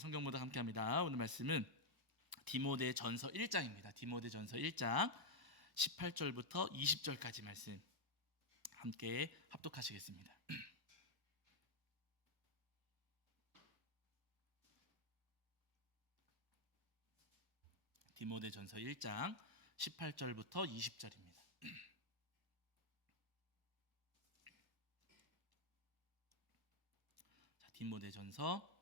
성경 모두 함께합니다. 오늘 말씀은 디모데전서 1장입니다. 디모데전서 1장 18절부터 20절까지 말씀 함께 합독하시겠습니다. 디모데전서 1장 18절부터 20절입니다. 디모데전서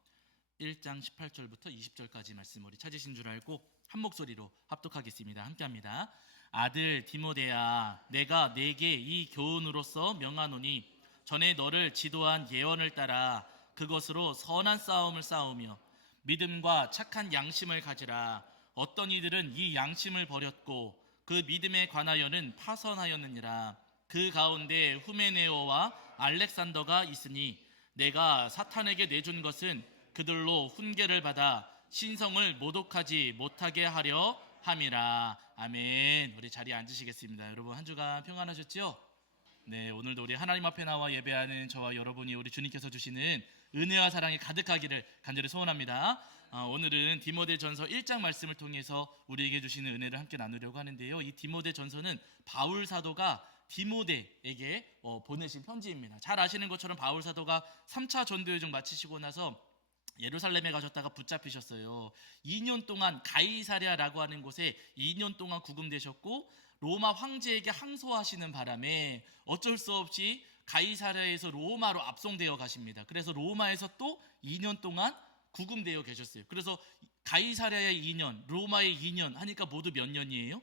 1장 18절부터 20절까지 말씀 우리 찾으신 줄 알고 한 목소리로 합독하겠습니다. 함께합니다. 아들 디모데야, 내가 네게 이 교훈으로서 명하노니 전에 너를 지도한 예언을 따라 그것으로 선한 싸움을 싸우며 믿음과 착한 양심을 가지라. 어떤 이들은 이 양심을 버렸고 그 믿음에 관하여는 파선하였느니라. 그 가운데 후메네오와 알렉산더가 있으니 내가 사탄에게 내준 것은 그들로 훈계를 받아 신성을 모독하지 못하게 하려 함이라. 아멘. 우리 자리에 앉으시겠습니다. 여러분 한 주간 평안하셨죠? 네, 오늘도 우리 하나님 앞에 나와 예배하는 저와 여러분이 우리 주님께서 주시는 은혜와 사랑이 가득하기를 간절히 소원합니다. 오늘은 디모데전서 1장 말씀을 통해서 우리에게 주시는 은혜를 함께 나누려고 하는데요. 이 디모데전서는 바울 사도가 디모데에게 보내신 편지입니다. 잘 아시는 것처럼 바울 사도가 3차 전도여정 마치시고 나서 예루살렘에 가셨다가 붙잡히셨어요. 2년 동안 가이사랴라고 하는 곳에 2년 동안 구금되셨고 로마 황제에게 항소하시는 바람에 어쩔 수 없이 가이사랴에서 로마로 압송되어 가십니다. 그래서 로마에서 또 2년 동안 구금되어 계셨어요. 그래서 가이사랴의 2년, 로마의 2년 하니까 모두 몇 년이에요?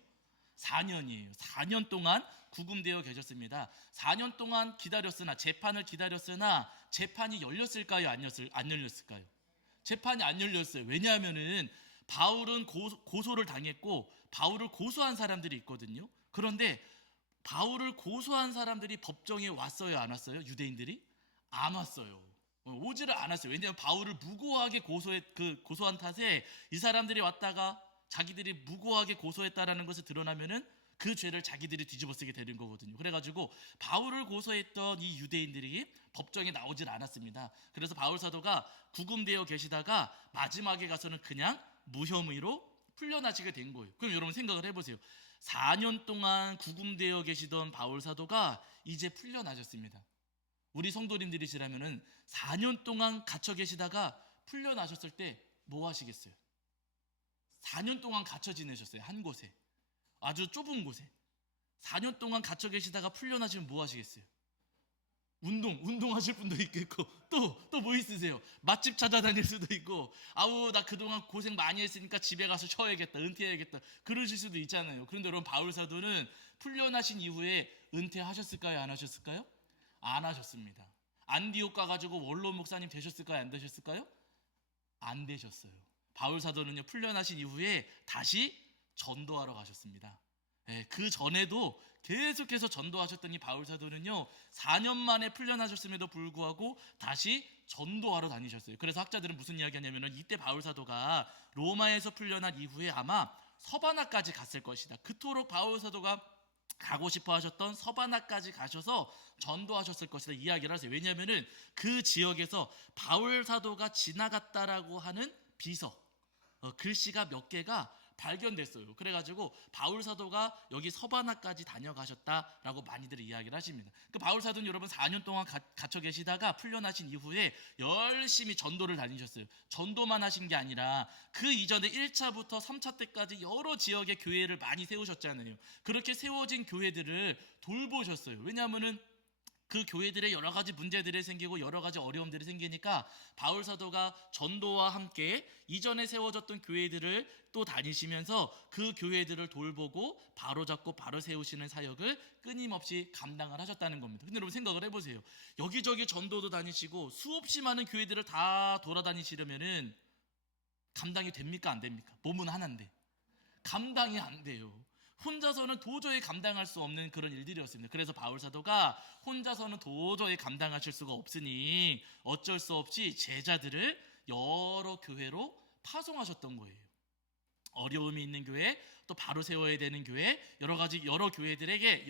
4년이에요. 4년 동안 구금되어 계셨습니다. 4년 동안 기다렸으나 재판을 기다렸으나 재판이 열렸을까요? 안 열렸을까요? 재판이 안 열렸어요. 왜냐하면은 바울은 고소를 당했고 바울을 고소한 사람들이 있거든요. 그런데 바울을 고소한 사람들이 법정에 왔어요, 안 왔어요? 유대인들이? 안 왔어요. 오지를 않았어요. 왜냐하면 바울을 무고하게 고소한 탓에 이 사람들이 왔다가 자기들이 무고하게 고소했다라는 것을 드러나면은 그 죄를 자기들이 뒤집어 쓰게 되는 거거든요. 그래가지고 바울을 고소했던 이 유대인들이 법정에 나오질 않았습니다. 그래서 바울 사도가 구금되어 계시다가 마지막에 가서는 그냥 무혐의로 풀려나시게 된 거예요. 그럼 여러분 생각을 해보세요. 4년 동안 구금되어 계시던 바울 사도가 이제 풀려나셨습니다. 우리 성도님들이시라면은 4년 동안 갇혀 계시다가 풀려나셨을 때 뭐 하시겠어요? 4년 동안 갇혀 지내셨어요. 한 곳에, 아주 좁은 곳에 4년 동안 갇혀 계시다가 풀려나시면 뭐 하시겠어요? 운동하실 분도 있겠고 또 뭐 있으세요? 맛집 찾아다닐 수도 있고 아우 나 그동안 고생 많이 했으니까 집에 가서 쉬어야겠다, 은퇴해야겠다 그러실 수도 있잖아요. 그런데 여러분 바울 사도는 풀려나신 이후에 은퇴하셨을까요? 안 하셨을까요? 안 하셨습니다. 안디옥 가가지고 원로 목사님 되셨을까요? 안 되셨을까요? 안 되셨어요. 바울 사도는요 풀려나신 이후에 다시 전도하러 가셨습니다. 그 전에도 계속해서 전도하셨던 이 바울 사도는요 4년 만에 풀려나셨음에도 불구하고 다시 전도하러 다니셨어요. 그래서 학자들은 무슨 이야기 하냐면은 이때 바울 사도가 로마에서 풀려난 이후에 아마 서바나까지 갔을 것이다. 그토록 바울 사도가 가고 싶어 하셨던 서바나까지 가셔서 전도하셨을 것이다 이야기를 하세요. 왜냐하면은 그 지역에서 바울 사도가 지나갔다라고 하는 비서 글씨가 몇 개가 발견됐어요. 그래가지고 바울 사도가 여기 서바나까지 다녀가셨다라고 많이들 이야기를 하십니다. 그 바울 사도는 여러분 4년 동안 갇혀 계시다가 풀려나신 이후에 열심히 전도를 다니셨어요. 전도만 하신 게 아니라 그 이전에 1차부터 3차 때까지 여러 지역의 교회를 많이 세우셨잖아요. 그렇게 세워진 교회들을 돌보셨어요. 왜냐하면은 그 교회들의 여러 가지 문제들이 생기고 여러 가지 어려움들이 생기니까 바울 사도가 전도와 함께 이전에 세워졌던 교회들을 또 다니시면서 그 교회들을 돌보고 바로잡고 바로 세우시는 사역을 끊임없이 감당을 하셨다는 겁니다. 근데 여러분 생각을 해보세요. 여기저기 전도도 다니시고 수없이 많은 교회들을 다 돌아다니시려면은 감당이 됩니까? 안 됩니까? 몸은 하나인데 감당이 안 돼요. 혼자서는 도저히 감당할 수 없는 그런 일들이었습니다. 그래서 바울 사도가 혼자서는 도저히 감당하실 수가 없으니 어쩔 수 없이 제자들을 여러 교회로 파송하셨던 거예요. 어려움이 있는 교회, 또 바로 세워야 되는 교회, 여러 교회들에게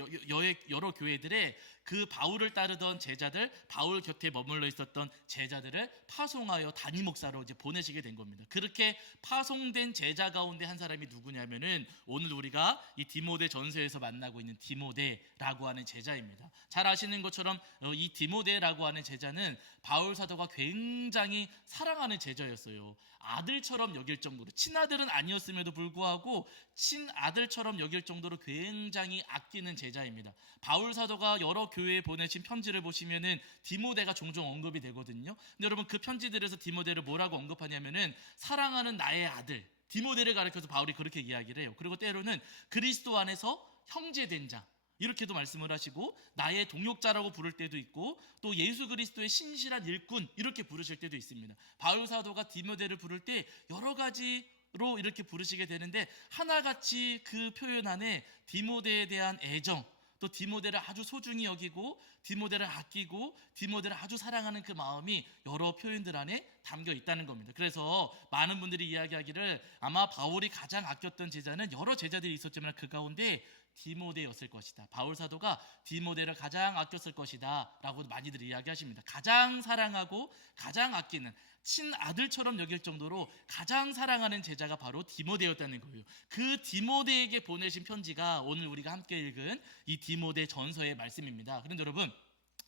여러 교회들의 그 바울을 따르던 제자들, 바울 곁에 머물러 있었던 제자들을 파송하여 단임 목사로 이제 보내시게 된 겁니다. 그렇게 파송된 제자 가운데 한 사람이 누구냐면은 오늘 우리가 이 디모데 전서에서 만나고 있는 디모데라고 하는 제자입니다. 잘 아시는 것처럼 이 디모데라고 하는 제자는 바울 사도가 굉장히 사랑하는 제자였어요. 아들처럼 여길 정도로, 친아들은 아니었음에도 불구하고 친아들처럼 여길 정도로 굉장히 아끼는 제자입니다. 바울 사도가 여러 교회에 보내신 편지를 보시면은 디모데가 종종 언급이 되거든요. 근데 여러분, 그 편지들에서 디모데를 뭐라고 언급하냐면은 사랑하는 나의 아들 디모데를 가리켜서 바울이 그렇게 이야기를 해요. 그리고 때로는 그리스도 안에서 형제된 자 이렇게도 말씀을 하시고, 나의 동역자라고 부를 때도 있고, 또 예수 그리스도의 신실한 일꾼 이렇게 부르실 때도 있습니다. 바울 사도가 디모데를 부를 때 여러 가지로 이렇게 부르시게 되는데, 하나같이 그 표현 안에 디모데에 대한 애정, 또 디모데를 아주 소중히 여기고 디모데를 아끼고 디모데를 아주 사랑하는 그 마음이 여러 표현들 안에 담겨 있다는 겁니다. 그래서 많은 분들이 이야기하기를 아마 바울이 가장 아꼈던 제자는 여러 제자들이 있었지만 그 가운데 디모데였을 것이다. 바울 사도가 디모데를 가장 아꼈을 것이다 라고 많이들 이야기하십니다. 가장 사랑하고 가장 아끼는, 친아들처럼 여길 정도로 가장 사랑하는 제자가 바로 디모데였다는 거예요. 그 디모데에게 보내신 편지가 오늘 우리가 함께 읽은 이 디모데 전서의 말씀입니다. 그런데 여러분,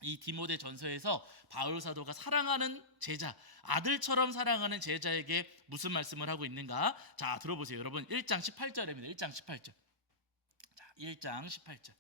이 디모데 전서에서 바울 사도가 사랑하는 제자, 아들처럼 사랑하는 제자에게 무슨 말씀을 하고 있는가? 자, 들어보세요. 여러분, 1장 18절입니다. 1장 18절. 1장 18절.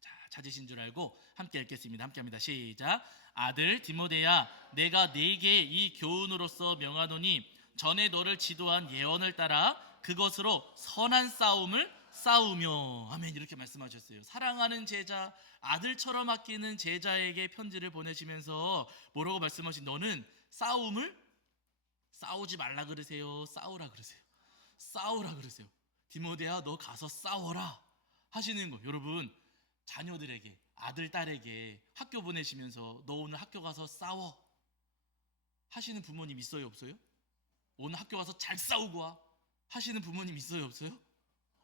자, 찾으신 줄 알고 함께 읽겠습니다. 함께 합니다. 시작. 아들 디모데야, 내가 네게 이 교훈으로서 명하노니 전에 너를 지도한 예언을 따라 그것으로 선한 싸움을 싸우며. 아멘. 이렇게 말씀하셨어요. 사랑하는 제자, 아들처럼 아끼는 제자에게 편지를 보내시면서 뭐라고 말씀하신? 너는 싸움을 싸우지 말라 그러세요? 싸우라 그러세요? 싸우라 그러세요. 디모데야, 너 가서 싸워라 하시는 거. 여러분, 자녀들에게, 아들, 딸에게 학교 보내시면서 너 오늘 학교 가서 싸워 하시는 부모님 있어요, 없어요? 오늘 학교 가서 잘 싸우고 와 하시는 부모님 있어요, 없어요?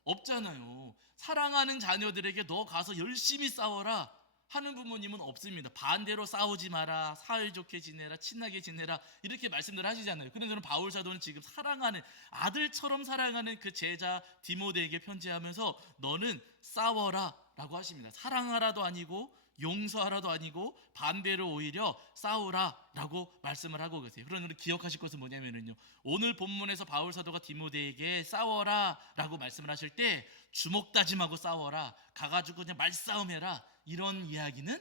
없잖아요. 사랑하는 자녀들에게 너 가서 열심히 싸워라 하는 부모님은 없습니다. 반대로 싸우지 마라, 사이좋게 지내라, 친하게 지내라 이렇게 말씀들 하시잖아요. 그런데 저는 바울 사도는 지금 사랑하는, 아들처럼 사랑하는 그 제자 디모데에게 편지하면서 너는 싸워라 라고 하십니다. 사랑하라도 아니고 용서하라도 아니고 반대로 오히려 싸우라 라고 말씀을 하고 계세요. 그러나 기억하실 것은 뭐냐면요, 오늘 본문에서 바울 사도가 디모데에게 싸워라 라고 말씀을 하실 때 주먹 다짐하고 싸워라, 가가지고 그냥 말싸움해라 이런 이야기는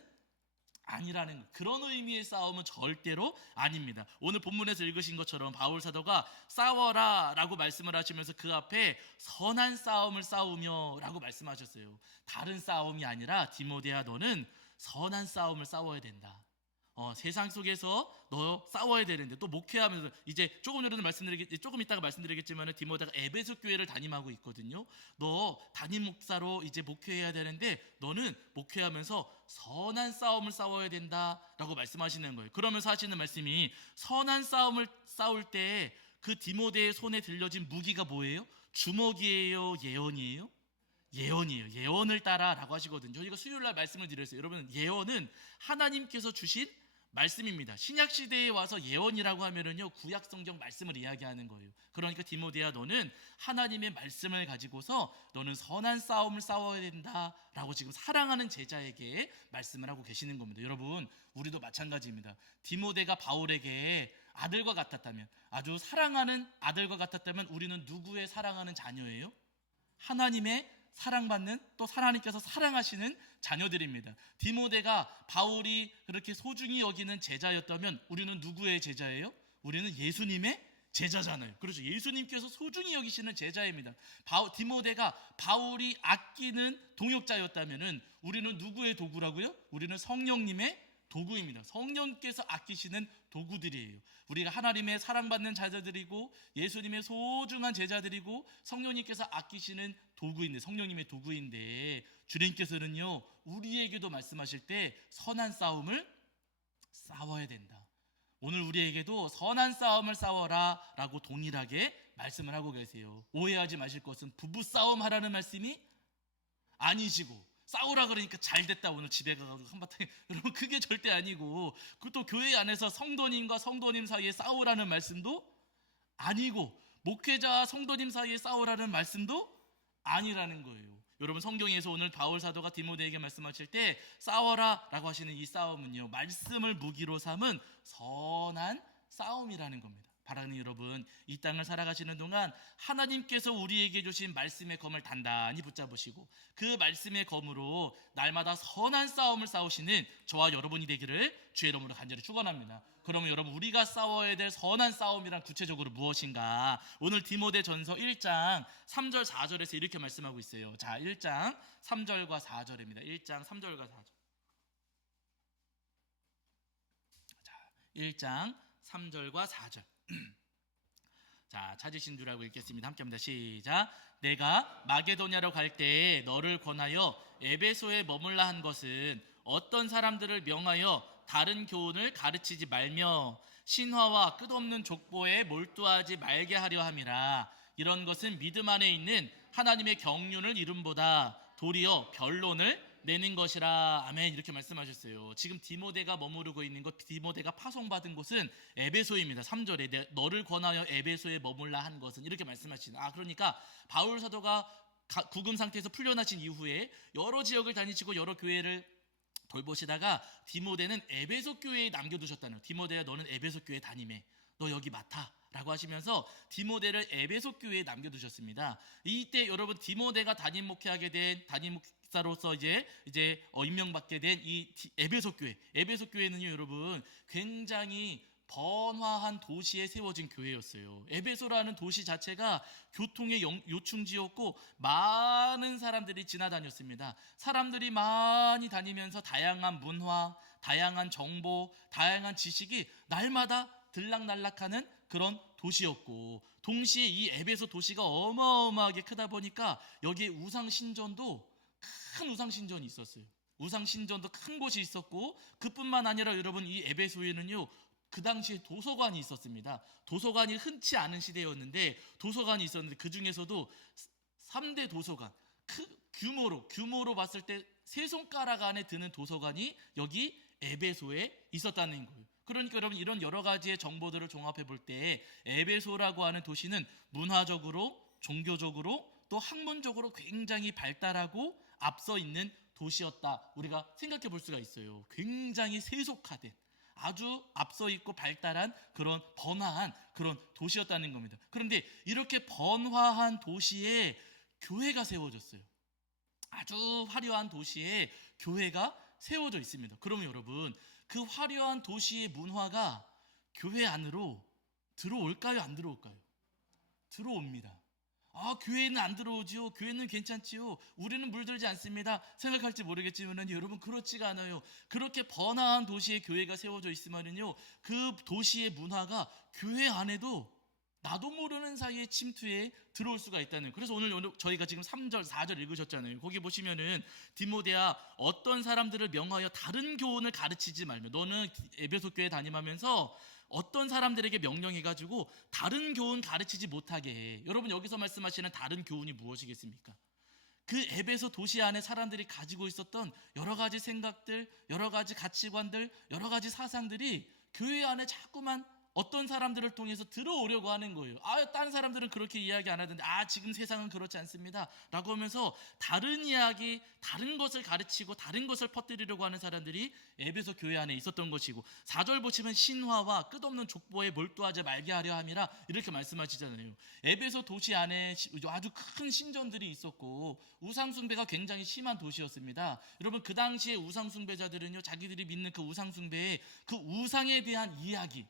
아니라는 것. 그런 의미의 싸움은 절대로 아닙니다. 오늘 본문에서 읽으신 것처럼 바울 사도가 싸워라 라고 말씀을 하시면서 그 앞에 선한 싸움을 싸우며 라고 말씀하셨어요. 다른 싸움이 아니라 디모데야, 너는 선한 싸움을 싸워야 된다. 세상 속에서 너 싸워야 되는데, 또 목회하면서 이제 조금 이따가 말씀드리겠지만 디모데가 에베소 교회를 담임하고 있거든요. 너 담임 목사로 이제 목회해야 되는데 너는 목회하면서 선한 싸움을 싸워야 된다라고 말씀하시는 거예요. 그러면서 하시는 말씀이, 선한 싸움을 싸울 때 그 디모데의 손에 들려진 무기가 뭐예요? 주먹이에요? 예언이에요? 예언이에요. 예언을 따라라고 하시거든요. 저희가 수요일날 말씀을 드렸어요. 여러분, 예언은 하나님께서 주신 말씀입니다. 신약 시대에 와서 예언이라고 하면은요, 구약 성경 말씀을 이야기하는 거예요. 그러니까 디모데야, 너는 하나님의 말씀을 가지고서 너는 선한 싸움을 싸워야 된다라고 지금 사랑하는 제자에게 말씀을 하고 계시는 겁니다. 여러분, 우리도 마찬가지입니다. 디모데가 바울에게 아들과 같았다면, 아주 사랑하는 아들과 같았다면 우리는 누구의 사랑하는 자녀예요? 하나님의 사랑받는, 또 하나님께서 사랑하시는 자녀들입니다. 디모데가 바울이 그렇게 소중히 여기는 제자였다면 우리는 누구의 제자예요? 우리는 예수님의 제자잖아요. 그렇죠. 예수님께서 소중히 여기시는 제자입니다. 디모데가 바울이 아끼는 동역자였다면 우리는 누구의 도구라고요? 우리는 성령님의 도구입니다. 성령께서 아끼시는 도구들이에요. 우리가 하나님의 사랑받는 자녀들이고 예수님의 소중한 제자들이고 성령님께서 아끼시는 도구인데, 성령님의 도구인데, 주님께서는요 우리에게도 말씀하실 때 선한 싸움을 싸워야 된다. 오늘 우리에게도 선한 싸움을 싸워라 라고 동일하게 말씀을 하고 계세요. 오해하지 마실 것은 부부싸움 하라는 말씀이 아니시고, 싸우라 그러니까 잘됐다 오늘 집에 가가지고 한바탕 여러분, 그게 절대 아니고, 그것도 교회 안에서 성도님과 성도님 사이에 싸우라는 말씀도 아니고, 목회자와 성도님 사이에 싸우라는 말씀도 아니라는 거예요. 여러분, 성경에서 오늘 바울 사도가 디모데에게 말씀하실 때 싸워라 라고 하시는 이 싸움은요, 말씀을 무기로 삼은 선한 싸움이라는 겁니다. 사랑하는 여러분, 이 땅을 살아가시는 동안 하나님께서 우리에게 주신 말씀의 검을 단단히 붙잡으시고 그 말씀의 검으로 날마다 선한 싸움을 싸우시는 저와 여러분이 되기를 주의 이름으로 간절히 축원합니다. 그러면 여러분, 우리가 싸워야 될 선한 싸움이란 구체적으로 무엇인가? 오늘 디모데전서 1장 3절 4절에서 이렇게 말씀하고 있어요. 자, 1장 3절과 4절입니다. 1장 3절과 4절. 자, 1장 3절과 4절. 자, 찾으신 줄 알고 읽겠습니다. 함께합니다. 시작. 내가 마게도냐로 갈 때에 너를 권하여 에베소에 머물라 한 것은 어떤 사람들을 명하여 다른 교훈을 가르치지 말며 신화와 끝없는 족보에 몰두하지 말게 하려 함이라. 이런 것은 믿음 안에 있는 하나님의 경륜을 이름보다 도리어 변론을 내는 것이라. 아멘. 이렇게 말씀하셨어요. 지금 디모데가 머무르고 있는 것, 디모데가 파송받은 곳은 에베소입니다. 3절에 너를 권하여 에베소에 머물라 한 것은, 이렇게 말씀하시는. 그러니까 바울 사도가 구금 상태에서 풀려나신 이후에 여러 지역을 다니시고 여러 교회를 돌보시다가 디모데는 에베소 교회에 남겨두셨다는 거예요. 디모데야, 너는 에베소 교회 담임해. 너 여기 맡아 라고 하시면서 디모데를 에베소 교회에 남겨두셨습니다. 이때 여러분, 디모데가 담임 목회하게 된 담임 목사로서 이제 임명받게 된 이 에베소 교회는요, 여러분, 굉장히 번화한 도시에 세워진 교회였어요. 에베소라는 도시 자체가 교통의 요충지였고 많은 사람들이 지나다녔습니다. 사람들이 많이 다니면서 다양한 문화, 다양한 정보, 다양한 지식이 날마다 들락날락하는 그런 도시였고, 동시에 이 에베소 도시가 어마어마하게 크다 보니까 여기에 우상신전도 큰 우상신전이 있었어요. 우상신전도 큰 곳이 있었고, 그뿐만 아니라 여러분, 이 에베소에는요, 그 당시에 도서관이 있었습니다. 도서관이 흔치 않은 시대였는데 도서관이 있었는데, 그 중에서도 3대 도서관, 규모로 봤을 때 세 손가락 안에 드는 도서관이 여기 에베소에 있었다는 거예요. 그러니까 여러분, 이런 여러 가지의 정보들을 종합해 볼 때 에베소라고 하는 도시는 문화적으로, 종교적으로, 또 학문적으로 굉장히 발달하고 앞서 있는 도시였다, 우리가 생각해 볼 수가 있어요. 굉장히 세속화된, 아주 앞서 있고 발달한 그런 번화한 그런 도시였다는 겁니다. 그런데 이렇게 번화한 도시에 교회가 세워졌어요. 아주 화려한 도시에 교회가 세워져 있습니다. 그러면 여러분, 그 화려한 도시의 문화가 교회 안으로 들어올까요, 안 들어올까요? 들어옵니다. 교회는 안 들어오지요. 교회는 괜찮지요. 우리는 물들지 않습니다. 생각할지 모르겠지만 여러분, 그렇지가 않아요. 그렇게 번화한 도시에 교회가 세워져 있으면요, 그 도시의 문화가 교회 안에도 나도 모르는 사이에 침투해 들어올 수가 있다는. 그래서 오늘 저희가 지금 3절 4절 읽으셨잖아요. 거기 보시면은 디모데야, 어떤 사람들을 명하여 다른 교훈을 가르치지 말며, 너는 에베소 교회 다니면서 어떤 사람들에게 명령해가지고 다른 교훈 가르치지 못하게 해. 여러분, 여기서 말씀하시는 다른 교훈이 무엇이겠습니까? 그 에베소 도시 안에 사람들이 가지고 있었던 여러 가지 생각들, 여러 가지 가치관들, 여러 가지 사상들이 교회 안에 자꾸만 어떤 사람들을 통해서 들어오려고 하는 거예요. 다른 사람들은 그렇게 이야기 안 하던데, 지금 세상은 그렇지 않습니다 라고 하면서 다른 이야기, 다른 것을 가르치고 다른 것을 퍼뜨리려고 하는 사람들이 에베소 교회 안에 있었던 것이고, 4절 보시면 신화와 끝없는 족보에 몰두하지 말게 하려 함이라, 이렇게 말씀하시잖아요. 에베소 도시 안에 아주 큰 신전들이 있었고 우상숭배가 굉장히 심한 도시였습니다. 여러분, 그 당시에 우상숭배자들은요, 자기들이 믿는 그 우상숭배에, 그 우상에 대한 이야기,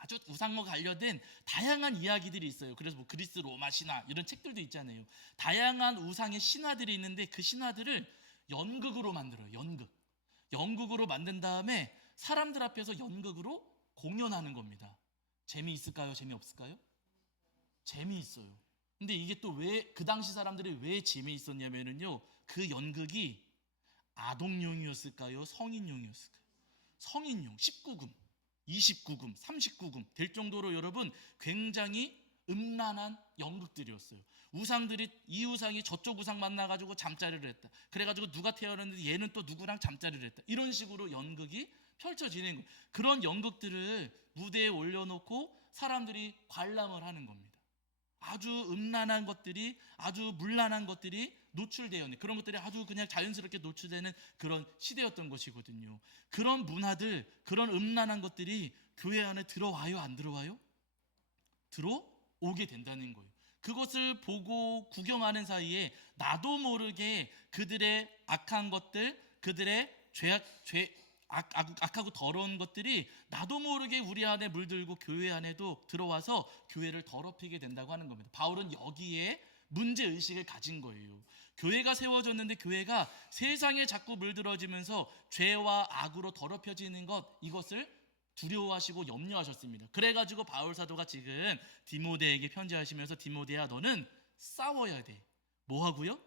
아주 우상과 관련된 다양한 이야기들이 있어요. 그래서 뭐 그리스 로마 신화 이런 책들도 있잖아요. 다양한 우상의 신화들이 있는데 그 신화들을 연극으로 만들어요. 연극으로 만든 다음에 사람들 앞에서 연극으로 공연하는 겁니다. 재미있을까요? 재미없을까요? 재미있어요. 근데 이게 또 왜, 그 당시 사람들이 왜 재미있었냐면요, 그 연극이 아동용이었을까요? 성인용이었을까요? 성인용, 19금 29금, 39금 될 정도로 여러분 굉장히 음란한 연극들이었어요. 우상들이 이 우상이 저쪽 우상 만나가지고 잠자리를 했다. 그래가지고 누가 태어났는데 얘는 또 누구랑 잠자리를 했다. 이런 식으로 연극이 펼쳐지는 거예요. 그런 연극들을 무대에 올려놓고 사람들이 관람을 하는 겁니다. 아주 음란한 것들이, 아주 문란한 것들이 노출되어 있는, 그런 것들이 아주 그냥 자연스럽게 노출되는 그런 시대였던 것이거든요. 그런 문화들, 그런 음란한 것들이 교회 안에 들어와요, 안 들어와요? 들어오게 된다는 거예요. 그것을 보고 구경하는 사이에 나도 모르게 그들의 악한 것들, 그들의 악하고 더러운 것들이 나도 모르게 우리 안에 물들고 교회 안에도 들어와서 교회를 더럽히게 된다고 하는 겁니다. 바울은 여기에 문제의식을 가진 거예요. 교회가 세워졌는데 교회가 세상에 자꾸 물들어지면서 죄와 악으로 더럽혀지는 이것을 두려워하시고 염려하셨습니다. 그래가지고 바울 사도가 지금 디모데에게 편지하시면서 디모데야, 너는 싸워야 돼. 뭐 하고요?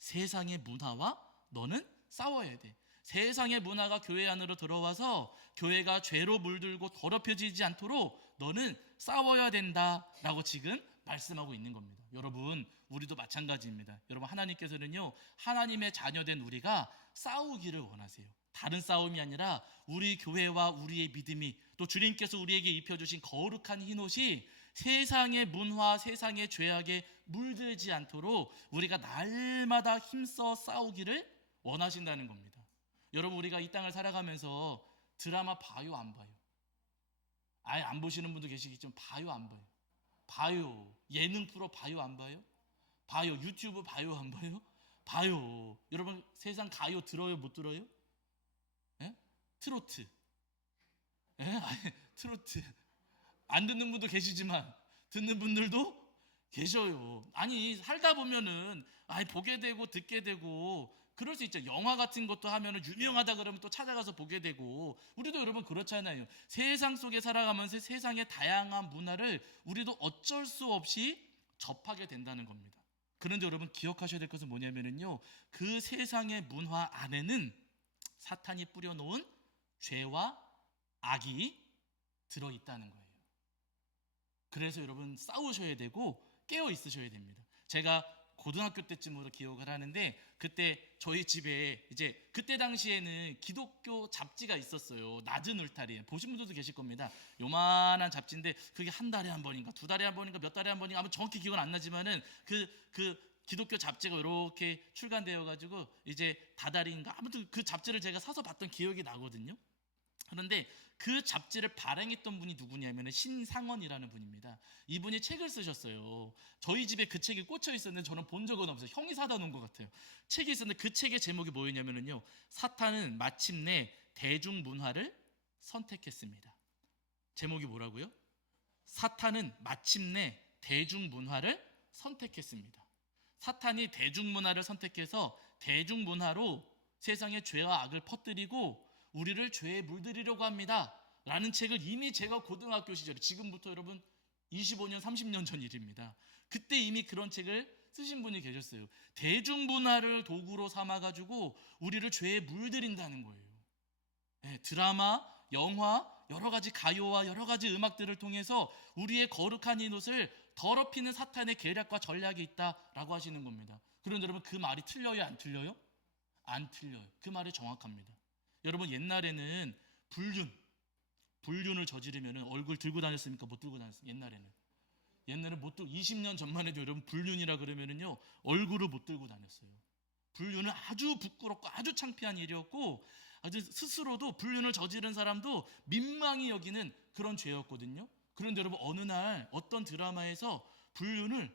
세상의 문화와 너는 싸워야 돼. 세상의 문화가 교회 안으로 들어와서 교회가 죄로 물들고 더럽혀지지 않도록 너는 싸워야 된다라고 지금 말씀하고 있는 겁니다. 여러분, 우리도 마찬가지입니다. 여러분, 하나님께서는요, 하나님의 자녀된 우리가 싸우기를 원하세요. 다른 싸움이 아니라 우리 교회와 우리의 믿음이, 또 주님께서 우리에게 입혀주신 거룩한 흰옷이 세상의 문화, 세상의 죄악에 물들지 않도록 우리가 날마다 힘써 싸우기를 원하신다는 겁니다. 여러분, 우리가 이 땅을 살아가면서 드라마 봐요, 안 봐요? 아예 안 보시는 분도 계시겠지만 봐요, 안 봐요? 봐요. 예능 프로 봐요, 안 봐요? 봐요. 유튜브 봐요, 안 봐요? 봐요. 여러분, 세상 가요 들어요, 못 들어요? 예? 트로트. 예? 아니, 트로트. 안 듣는 분도 계시지만 듣는 분들도 계셔요. 아니, 살다 보면은 보게 되고 듣게 되고 그럴 수 있죠. 영화 같은 것도 하면은 유명하다 그러면 또 찾아가서 보게 되고, 우리도 여러분 그렇잖아요. 세상 속에 살아가면서 세상의 다양한 문화를 우리도 어쩔 수 없이 접하게 된다는 겁니다. 그런데 여러분 기억하셔야 될 것은 뭐냐면은요, 그 세상의 문화 안에는 사탄이 뿌려놓은 죄와 악이 들어있다는 거예요. 그래서 여러분 싸우셔야 되고 깨어 있으셔야 됩니다. 제가 고등학교 때쯤으로 기억을 하는데, 그때 저희 집에 이제 그때 당시에는 기독교 잡지가 있었어요. 낮은 울타리. 보신 분들도 계실 겁니다. 요만한 잡지인데 그게 한 달에 한 번인가 두 달에 한 번인가 몇 달에 한 번인가 아무 정확히 기억은 안 나지만은 그 기독교 잡지가 이렇게 출간되어 가지고 이제 다달이인가 아무튼 그 잡지를 제가 사서 봤던 기억이 나거든요. 그런데 그 잡지를 발행했던 분이 누구냐면 신상원이라는 분입니다. 이분이 책을 쓰셨어요. 저희 집에 그 책이 꽂혀 있었는데 저는 본 적은 없어요. 형이 사다 놓은 것 같아요. 책이 있었는데 그 책의 제목이 뭐였냐면요, 사탄은 마침내 대중문화를 선택했습니다. 제목이 뭐라고요? 사탄은 마침내 대중문화를 선택했습니다. 사탄이 대중문화를 선택해서 대중문화로 세상의 죄와 악을 퍼뜨리고 우리를 죄에 물들이려고 합니다 라는 책을 이미 제가 고등학교 시절에, 지금부터 여러분 25년 30년 전 일입니다. 그때 이미 그런 책을 쓰신 분이 계셨어요. 대중문화를 도구로 삼아가지고 우리를 죄에 물들인다는 거예요. 네, 드라마, 영화, 여러 가지 가요와 여러 가지 음악들을 통해서 우리의 거룩한 흰옷을 더럽히는 사탄의 계략과 전략이 있다라고 하시는 겁니다. 그런데 여러분, 그 말이 틀려요, 안 틀려요? 안 틀려요. 그 말이 정확합니다. 여러분, 옛날에는 불륜을 저지르면 얼굴 들고 다녔습니까? 못 들고 다녔습니까? 옛날에 못 들고, 20년 전만 해도 여러분 불륜이라 그러면은요 얼굴을 못 들고 다녔어요. 불륜은 아주 부끄럽고 아주 창피한 일이었고, 아주 스스로도 불륜을 저지른 사람도 민망히 여기는 그런 죄였거든요. 그런데 여러분, 어느 날 어떤 드라마에서 불륜을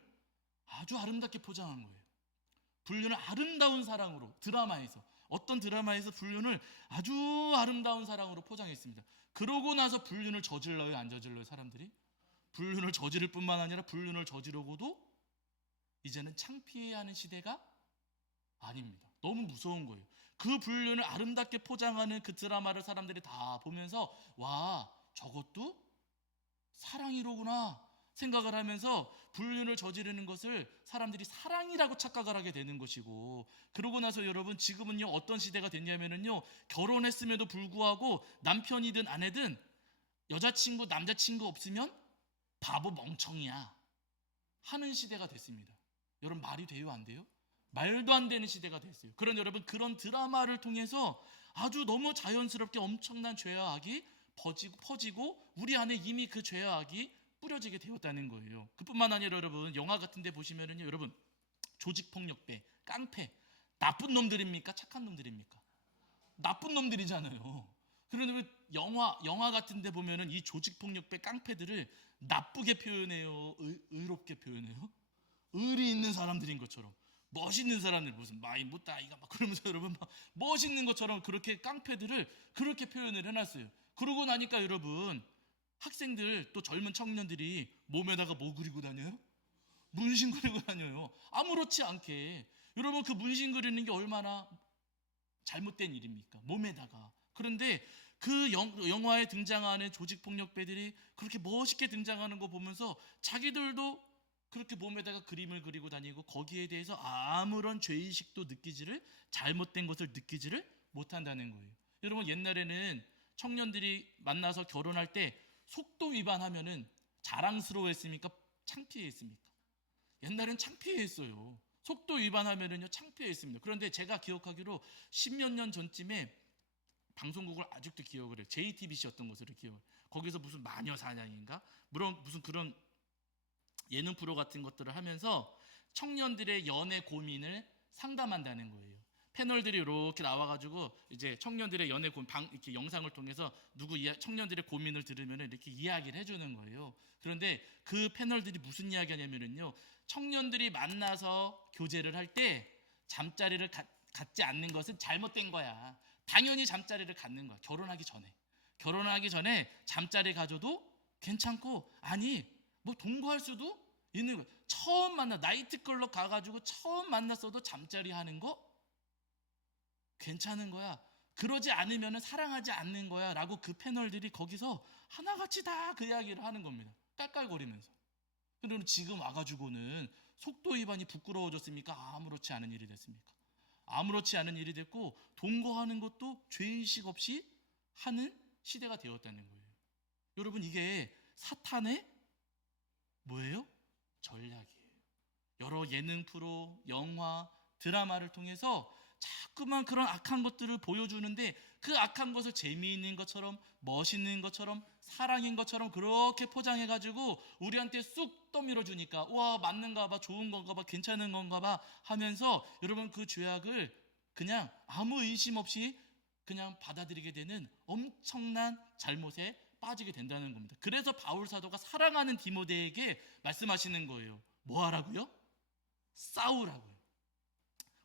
아주 아름답게 포장한 거예요. 불륜을 아름다운 사랑으로, 어떤 드라마에서 불륜을 아주 아름다운 사랑으로 포장했습니다. 그러고 나서 불륜을 저질러요, 안 저질러요? 사람들이 불륜을 저지를 뿐만 아니라 불륜을 저지르고도 이제는 창피해하는 시대가 아닙니다. 너무 무서운 거예요. 그 불륜을 아름답게 포장하는 그 드라마를 사람들이 다 보면서 와, 저것도 사랑이로구나 생각을 하면서 불륜을 저지르는 것을 사람들이 사랑이라고 착각을 하게 되는 것이고, 그러고 나서 여러분, 지금은요 어떤 시대가 됐냐면은요, 결혼했음에도 불구하고 남편이든 아내든 여자친구, 남자친구 없으면 바보 멍청이야 하는 시대가 됐습니다. 여러분 말이 돼요, 안 돼요? 말도 안 되는 시대가 됐어요. 그런 여러분 그런 드라마를 통해서 아주 너무 자연스럽게 엄청난 죄와 악이 퍼지고 우리 안에 이미 그 죄와 악이 뿌려지게 되었다는 거예요. 그뿐만 아니라 여러분 영화 같은 데 보시면은요, 여러분 조직폭력배, 깡패 나쁜 놈들입니까? 착한 놈들입니까? 나쁜 놈들이잖아요. 그런데 영화 같은 데 보면은 이 조직폭력배 깡패들을 나쁘게 표현해요? 의롭게 표현해요? 의리 있는 사람들인 것처럼, 멋있는 사람들, 무슨 마이 못다이가 막 그러면서 여러분 막 멋있는 것처럼 그렇게 깡패들을 그렇게 표현을 해놨어요. 그러고 나니까 여러분 학생들 또 젊은 청년들이 몸에다가 뭐 그리고 다녀요? 문신 그리고 다녀요. 아무렇지 않게. 여러분 그 문신 그리는 게 얼마나 잘못된 일입니까? 몸에다가. 그런데 그 영화에 등장하는 조직폭력배들이 그렇게 멋있게 등장하는 거 보면서 자기들도 그렇게 몸에다가 그림을 그리고 다니고 거기에 대해서 아무런 죄의식도 잘못된 것을 느끼지를 못한다는 거예요. 여러분 옛날에는 청년들이 만나서 결혼할 때 속도 위반하면은 자랑스러워했습니까? 창피했습니까? 옛날엔 창피했어요. 속도 위반하면은요 창피했습니다. 그런데 제가 기억하기로 10몇 년 전쯤에 방송국을 아직도 기억을 해요. JTBC였던 것으로 기억을. 거기서 무슨 마녀 사냥인가? 무슨 그런 예능 프로 같은 것들을 하면서 청년들의 연애 고민을 상담한다는 거예요. 패널들이 이렇게 나와가지고 이제 청년들의 연애 고민 이렇게 영상을 통해서 청년들의 고민을 들으면 이렇게 이야기를 해주는 거예요. 그런데 그 패널들이 무슨 이야기하냐면요, 청년들이 만나서 교제를 할 때 잠자리를 갖지 않는 것은 잘못된 거야. 당연히 잠자리를 갖는 거야. 결혼하기 전에 잠자리 가져도 괜찮고, 아니 뭐 동거할 수도 있는 거야. 처음 나이트클럽 가가지고 처음 만났어도 잠자리 하는 거 괜찮은 거야. 그러지 않으면 사랑하지 않는 거야 라고 그 패널들이 거기서 하나같이 다 그 이야기를 하는 겁니다. 깔깔거리면서. 그러면 지금 와가지고는 속도 위반이 부끄러워졌습니까? 아무렇지 않은 일이 됐습니까? 아무렇지 않은 일이 됐고 동거하는 것도 죄의식 없이 하는 시대가 되었다는 거예요. 여러분 이게 사탄의 뭐예요? 전략이에요. 여러 예능 프로, 영화, 드라마를 통해서 자꾸만 그런 악한 것들을 보여주는데 그 악한 것을 재미있는 것처럼, 멋있는 것처럼, 사랑인 것처럼 그렇게 포장해가지고 우리한테 쑥 떠밀어 주니까 와 맞는가 봐, 좋은 건가 봐, 괜찮은 건가 봐 하면서 여러분 그 죄악을 그냥 아무 의심 없이 그냥 받아들이게 되는 엄청난 잘못에 빠지게 된다는 겁니다. 그래서 바울 사도가 사랑하는 디모데에게 말씀하시는 거예요. 뭐 하라고요? 싸우라고요.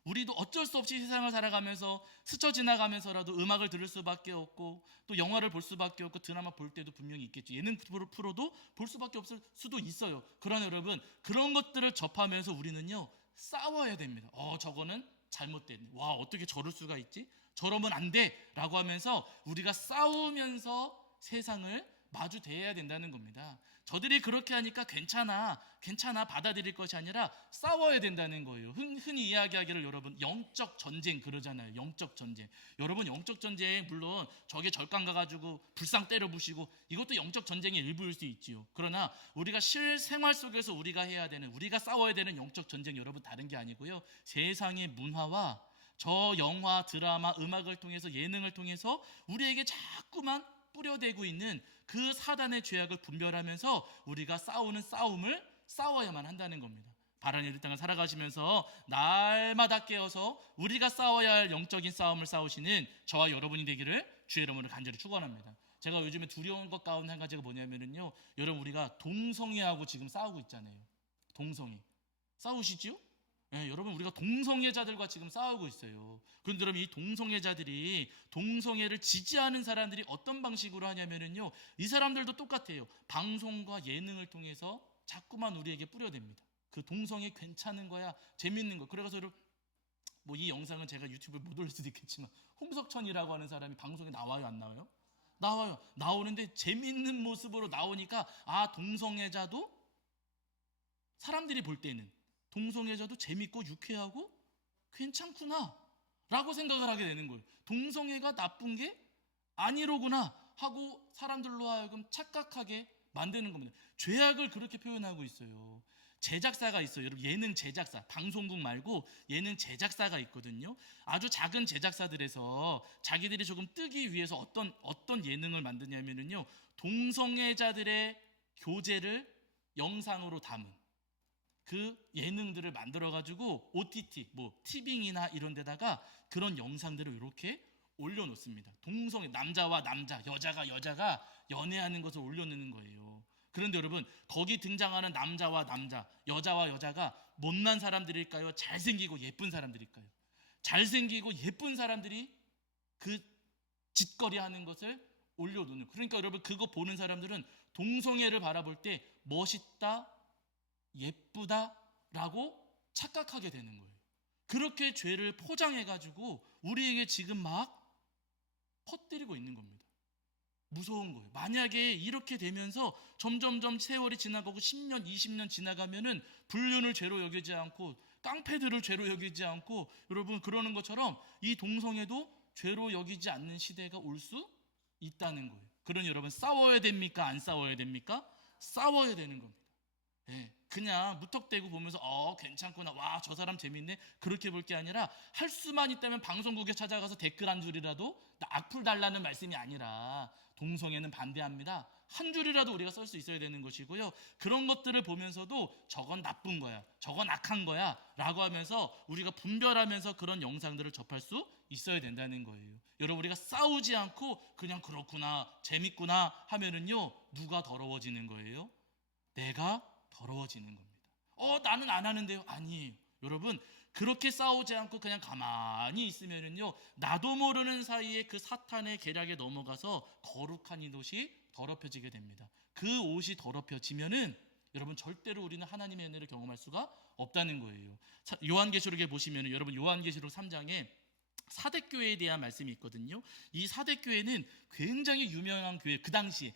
우리도 어쩔 수 없이 세상을 살아가면서 스쳐 지나가면서라도 음악을 들을 수밖에 없고 또 영화를 볼 수밖에 없고 드라마 볼 때도 분명히 있겠죠. 예능 프로도 볼 수밖에 없을 수도 있어요. 그러나 여러분 그런 것들을 접하면서 우리는요 싸워야 됩니다. 저거는 잘못됐네. 와 어떻게 저럴 수가 있지? 저러면 안 돼 라고 하면서 우리가 싸우면서 세상을 마주 대해야 된다는 겁니다. 저들이 그렇게 하니까 괜찮아 받아들일 것이 아니라 싸워야 된다는 거예요. 흔히 이야기하기를 여러분 영적 전쟁 그러잖아요. 영적 전쟁. 여러분 영적 전쟁 물론 적의 절간 가가지고 불상 때려 부시고 이것도 영적 전쟁의 일부일 수 있지요. 그러나 우리가 실생활 속에서 우리가 싸워야 되는 영적 전쟁 여러분 다른 게 아니고요. 세상의 문화와 저 영화, 드라마, 음악을 통해서 예능을 통해서 우리에게 자꾸만 뿌려대고 있는 그 사단의 죄악을 분별하면서 우리가 싸우는 싸움을 싸워야만 한다는 겁니다. 바라는 이 땅을 살아가시면서 날마다 깨어서 우리가 싸워야 할 영적인 싸움을 싸우시는 저와 여러분이 되기를 주의 이름으로 간절히 축원합니다. 제가 요즘에 두려운 것 가운데 한 가지가 뭐냐면요, 여러분 우리가 동성애하고 지금 싸우고 있잖아요. 동성애 싸우시죠? 네, 여러분 우리가 동성애자들과 지금 싸우고 있어요. 그런데 여러분 이 동성애자들이 동성애를 지지하는 사람들이 어떤 방식으로 하냐면요, 이 사람들도 똑같아요. 방송과 예능을 통해서 자꾸만 우리에게 뿌려댑니다. 그 동성애 괜찮은 거야, 재밌는 거. 그래서 여러분 뭐 이 영상은 제가 유튜브에 못 올릴 수도 있겠지만 홍석천이라고 하는 사람이 방송에 나와요, 안 나와요? 나와요. 나오는데 재밌는 모습으로 나오니까 동성애자도 사람들이 볼 때는 동성애자도 재밌고 유쾌하고 괜찮구나 라고 생각을 하게 되는 거예요. 동성애가 나쁜 게 아니로구나 하고 사람들로 하여금 착각하게 만드는 겁니다. 죄악을 그렇게 표현하고 있어요. 제작사가 있어요. 여러분, 예능 제작사, 방송국 말고 예능 제작사가 있거든요. 아주 작은 제작사들에서 자기들이 조금 뜨기 위해서 어떤 예능을 만드냐면요, 동성애자들의 교제를 영상으로 담은 그 예능들을 만들어 가지고 OTT, 뭐 티빙이나 이런 데다가 그런 영상들을 이렇게 올려놓습니다. 동성애, 남자와 남자, 여자가 연애하는 것을 올려놓는 거예요. 그런데 여러분, 거기 등장하는 남자와 남자, 여자와 여자가 못난 사람들일까요? 잘생기고 예쁜 사람들일까요? 잘생기고 예쁜 사람들이 그 짓거리 하는 것을 올려놓는. 그러니까 여러분, 그거 보는 사람들은 동성애를 바라볼 때 멋있다, 예쁘다라고 착각하게 되는 거예요. 그렇게 죄를 포장해가지고 우리에게 지금 막 퍼뜨리고 있는 겁니다. 무서운 거예요. 만약에 이렇게 되면서 점점점 세월이 지나가고 10년, 20년 지나가면은 불륜을 죄로 여기지 않고 깡패들을 죄로 여기지 않고 여러분 그러는 것처럼 이 동성애도 죄로 여기지 않는 시대가 올 수 있다는 거예요. 그러니 여러분, 싸워야 됩니까? 안 싸워야 됩니까? 싸워야 되는 겁니다. 예, 그냥 무턱대고 보면서 괜찮구나, 와 저 사람 재밌네, 그렇게 볼 게 아니라 할 수만 있다면 방송국에 찾아가서 댓글 한 줄이라도, 나 악플 달라는 말씀이 아니라 동성애는 반대합니다, 한 줄이라도 우리가 쓸 수 있어야 되는 것이고요. 그런 것들을 보면서도 저건 나쁜 거야, 저건 악한 거야 라고 하면서 우리가 분별하면서 그런 영상들을 접할 수 있어야 된다는 거예요. 여러분, 우리가 싸우지 않고 그냥 그렇구나, 재밌구나 하면은요, 누가 더러워지는 거예요? 내가 더러워지는 겁니다. 나는 안 하는데요. 아니에요. 여러분, 그렇게 싸우지 않고 그냥 가만히 있으면은요, 나도 모르는 사이에 그 사탄의 계략에 넘어가서 거룩한 이 옷이 더럽혀지게 됩니다. 그 옷이 더럽혀지면은 여러분, 절대로 우리는 하나님의 은혜를 경험할 수가 없다는 거예요. 요한계시록에 보시면은 여러분, 요한계시록 3장에 사대교회에 대한 말씀이 있거든요. 이 사대교회는 굉장히 유명한 교회, 그 당시에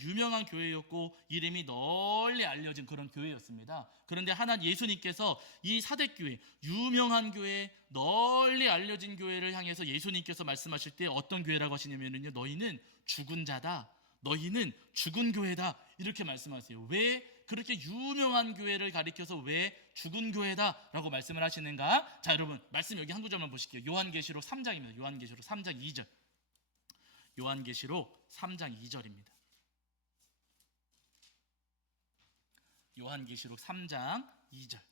유명한 교회였고 이름이 널리 알려진 그런 교회였습니다. 그런데 예수님께서 이 사대교회, 유명한 교회, 널리 알려진 교회를 향해서 예수님께서 말씀하실 때 어떤 교회라고 하시냐면요, 너희는 죽은 자다, 너희는 죽은 교회다, 이렇게 말씀하세요. 왜 그렇게 유명한 교회를 가리켜서 왜 죽은 교회다 라고 말씀을 하시는가? 자, 여러분, 말씀 여기 한 구절만 보실게요. 요한계시록 3장입니다. 요한계시록 3장 2절. 요한계시록 3장 2절입니다. 요한계시록 3장 2절.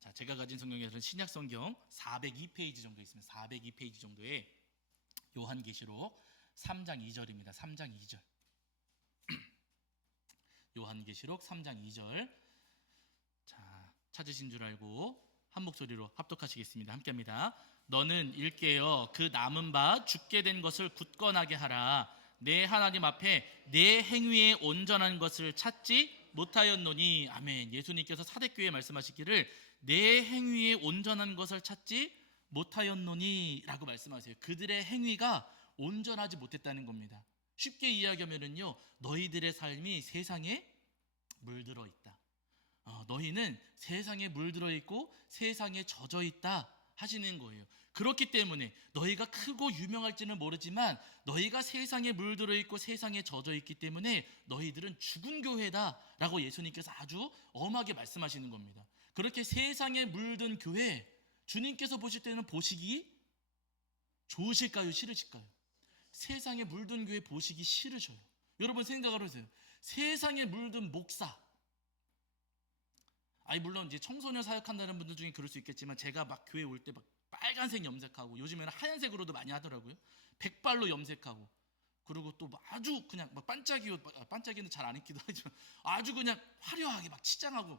자, 제가 가진 성경에서는 신약 성경 402페이지 정도 있습니다. 402페이지 정도에 요한계시록 3장 2절입니다. 3장 2절. 요한계시록 3장 2절. 자, 찾으신 줄 알고 한 목소리로 합독하시겠습니다. 함께합니다. 너는 일깨어 그 남은 바 죽게 된 것을 굳건하게 하라. 내 하나님 앞에 내 행위에 온전한 것을 찾지 못하였노니. 아멘. 예수님께서 사대교회에 말씀하시기를 내 행위에 온전한 것을 찾지 못하였노니 라고 말씀하세요. 그들의 행위가 온전하지 못했다는 겁니다. 쉽게 이야기하면요, 너희들의 삶이 세상에 물들어 있다. 너희는 세상에 물들어 있고 세상에 젖어 있다 하시는 거예요. 그렇기 때문에 너희가 크고 유명할지는 모르지만 너희가 세상에 물들어 있고 세상에 젖어 있기 때문에 너희들은 죽은 교회다 라고 예수님께서 아주 엄하게 말씀하시는 겁니다. 그렇게 세상에 물든 교회, 주님께서 보실 때는 보시기 좋으실까요? 싫으실까요? 세상에 물든 교회 보시기 싫으셔요. 여러분, 생각을 해보세요. 세상에 물든 목사, 물론 이제 청소년 사역한다는 분들 중에 그럴 수 있겠지만, 제가 막 교회 올 때 막 빨간색 염색하고, 요즘에는 하얀색으로도 많이 하더라고요. 백발로 염색하고, 그리고 또 아주 그냥 막 반짝이 옷, 반짝이는 잘 안 입기도 하지만 아주 그냥 화려하게 막 치장하고,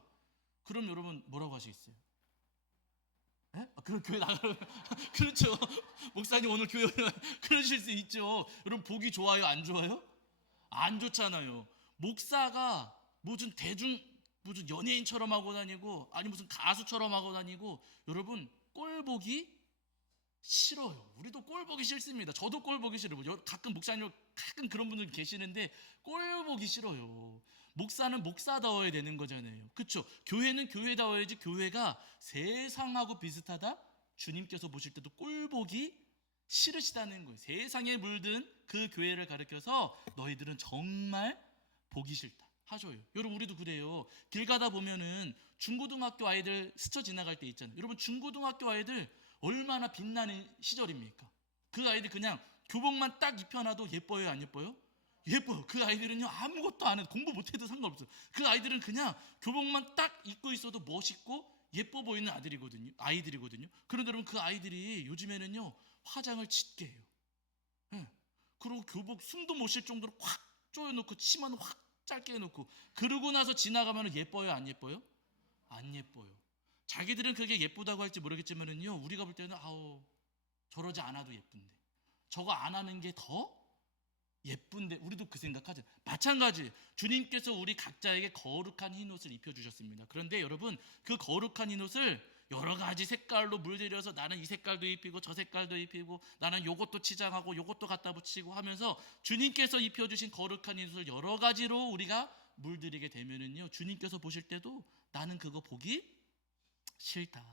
그럼 여러분 뭐라고 하시겠어요? 그럼 교회 나가라고. 그렇죠. 목사님 오늘 교회 그러실 수 있죠. 여러분, 보기 좋아요, 안 좋아요? 안 좋잖아요. 목사가 무슨 연예인처럼 하고 다니고, 아니 무슨 가수처럼 하고 다니고, 여러분 꼴 보기 싫어요. 우리도 꼴 보기 싫습니다. 저도 꼴 보기 싫어요. 가끔 목사님, 가끔 그런 분들 계시는데 꼴 보기 싫어요. 목사는 목사다워야 되는 거잖아요. 그렇죠? 교회는 교회다워야지. 교회가 세상하고 비슷하다? 주님께서 보실 때도 꼴보기 싫으시다는 거예요. 세상에 물든 그 교회를 가르쳐서 너희들은 정말 보기 싫다 하셔요. 여러분 우리도 그래요. 길 가다 보면은 중고등학교 아이들 스쳐 지나갈 때 있잖아요. 여러분 중고등학교 아이들 얼마나 빛나는 시절입니까? 그 아이들 그냥 교복만 딱 입혀놔도 예뻐요, 안 예뻐요? 예뻐요. 그 아이들은요 아무것도 안 해도 공부 못해도 상관없어요. 그 아이들은 그냥 교복만 딱 입고 있어도 멋있고 예뻐 보이는 아이들이거든요. 그런데 여러분 그 아이들이 요즘에는요 화장을 짙게 해요. 예. 그리고 교복 숨도 못 쉴 정도로 확 조여놓고 치마는 확 짧게 해놓고 그러고 나서 지나가면 예뻐요, 안 예뻐요? 안 예뻐요. 자기들은 그게 예쁘다고 할지 모르겠지만은요 우리가 볼 때는 아우 저러지 않아도 예쁜데 저거 안 하는 게 더 예쁜데 우리도 그 생각하죠. 마찬가지 주님께서 우리 각자에게 거룩한 흰옷을 입혀주셨습니다. 그런데 여러분 그 거룩한 흰옷을 여러 가지 색깔로 물들여서 나는 이 색깔도 입히고 저 색깔도 입히고 나는 요것도 치장하고 요것도 갖다 붙이고 하면서 주님께서 입혀주신 거룩한 흰옷을 여러 가지로 우리가 물들이게 되면은요 주님께서 보실 때도 나는 그거 보기 싫다.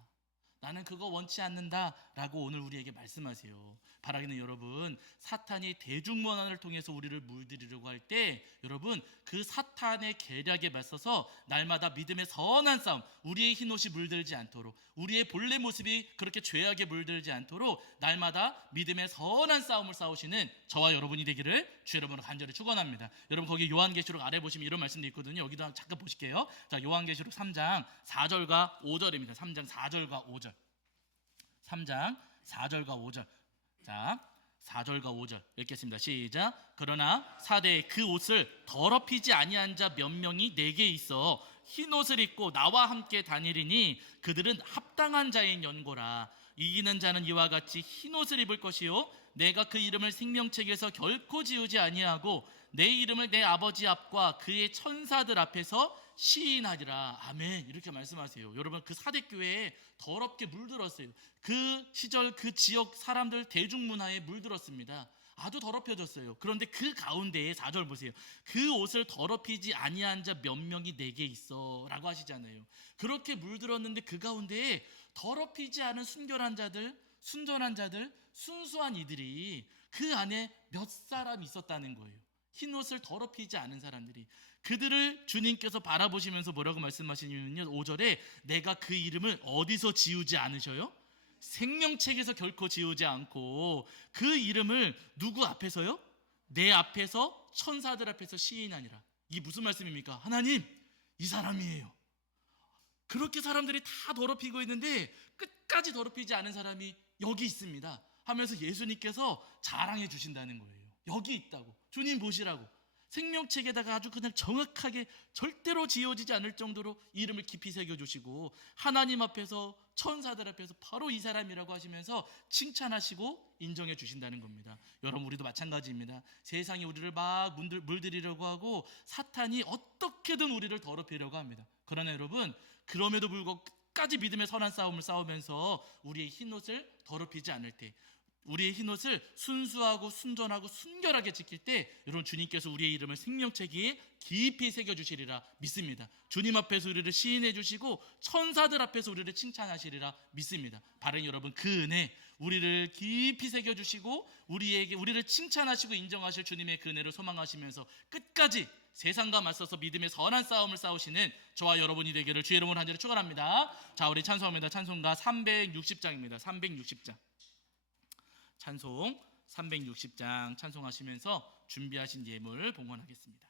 나는 그거 원치 않는다라고 오늘 우리에게 말씀하세요. 바라기는 여러분 사탄이 대중문화를 통해서 우리를 물들이려고 할 때 여러분 그 사탄의 계략에 맞서서 날마다 믿음의 선한 싸움 우리의 흰옷이 물들지 않도록 우리의 본래 모습이 그렇게 죄악에 물들지 않도록 날마다 믿음의 선한 싸움을 싸우시는 저와 여러분이 되기를 주 여러분을 간절히 축원합니다. 여러분 거기 요한계시록 아래 보시면 이런 말씀도 있거든요. 여기도 잠깐 보실게요. 자 요한계시록 3장 4절과 5절입니다. 3장 4절과 5절 3장 4절과 5절 자 4절과 5절 읽겠습니다. 시작. 그러나 사대에 그 옷을 더럽히지 아니한 자 몇 명이 내게 있어 흰 옷을 입고 나와 함께 다니리니 그들은 합당한 자인 연고라. 이기는 자는 이와 같이 흰 옷을 입을 것이요 내가 그 이름을 생명책에서 결코 지우지 아니하고 내 이름을 내 아버지 앞과 그의 천사들 앞에서 시인하리라. 아멘. 이렇게 말씀하세요. 여러분 그 사대교회에 더럽게 물들었어요. 그 시절 그 지역 사람들 대중문화에 물들었습니다. 아주 더럽혀졌어요. 그런데 그 가운데에 4절 보세요. 그 옷을 더럽히지 아니한 자 몇 명이 내게 있어 라고 하시잖아요. 그렇게 물들었는데 그 가운데에 더럽히지 않은 순결한 자들, 순전한 자들, 순수한 이들이 그 안에 몇 사람 있었다는 거예요. 흰 옷을 더럽히지 않은 사람들이. 그들을 주님께서 바라보시면서 뭐라고 말씀하시냐면요 5절에 내가 그 이름을 어디서 지우지 않으셔요? 생명책에서 결코 지우지 않고 그 이름을 누구 앞에서요? 내 앞에서 천사들 앞에서 시인하니라. 이게 무슨 말씀입니까? 하나님 이 사람이에요. 그렇게 사람들이 다 더럽히고 있는데 끝까지 더럽히지 않은 사람이 여기 있습니다 하면서 예수님께서 자랑해 주신다는 거예요. 여기 있다고. 주님 보시라고. 생명책에다가 아주 그냥 정확하게 절대로 지워지지 않을 정도로 이름을 깊이 새겨주시고 하나님 앞에서 천사들 앞에서 바로 이 사람이라고 하시면서 칭찬하시고 인정해 주신다는 겁니다. 여러분 우리도 마찬가지입니다. 세상이 우리를 막 물들이려고 하고 사탄이 어떻게든 우리를 더럽히려고 합니다. 그러나 여러분 그럼에도 불구하고 끝까지 믿음의 선한 싸움을 싸우면서 우리의 흰옷을 더럽히지 않을 때 우리의 흰옷을 순수하고 순전하고 순결하게 지킬 때 여러분 주님께서 우리의 이름을 생명책에 깊이 새겨주시리라 믿습니다. 주님 앞에서 우리를 시인해 주시고 천사들 앞에서 우리를 칭찬하시리라 믿습니다. 바른 여러분 그 은혜 우리를 깊이 새겨주시고 우리를 칭찬하시고 인정하실 주님의 그 은혜를 소망하시면서 끝까지 세상과 맞서서 믿음의 선한 싸움을 싸우시는 저와 여러분이 되기를 주의 이름으로 간절히 축원합니다. 자 우리 찬송합니다. 찬송가 360장입니다. 360장 찬송 360장 찬송하시면서 준비하신 예물 봉헌하겠습니다.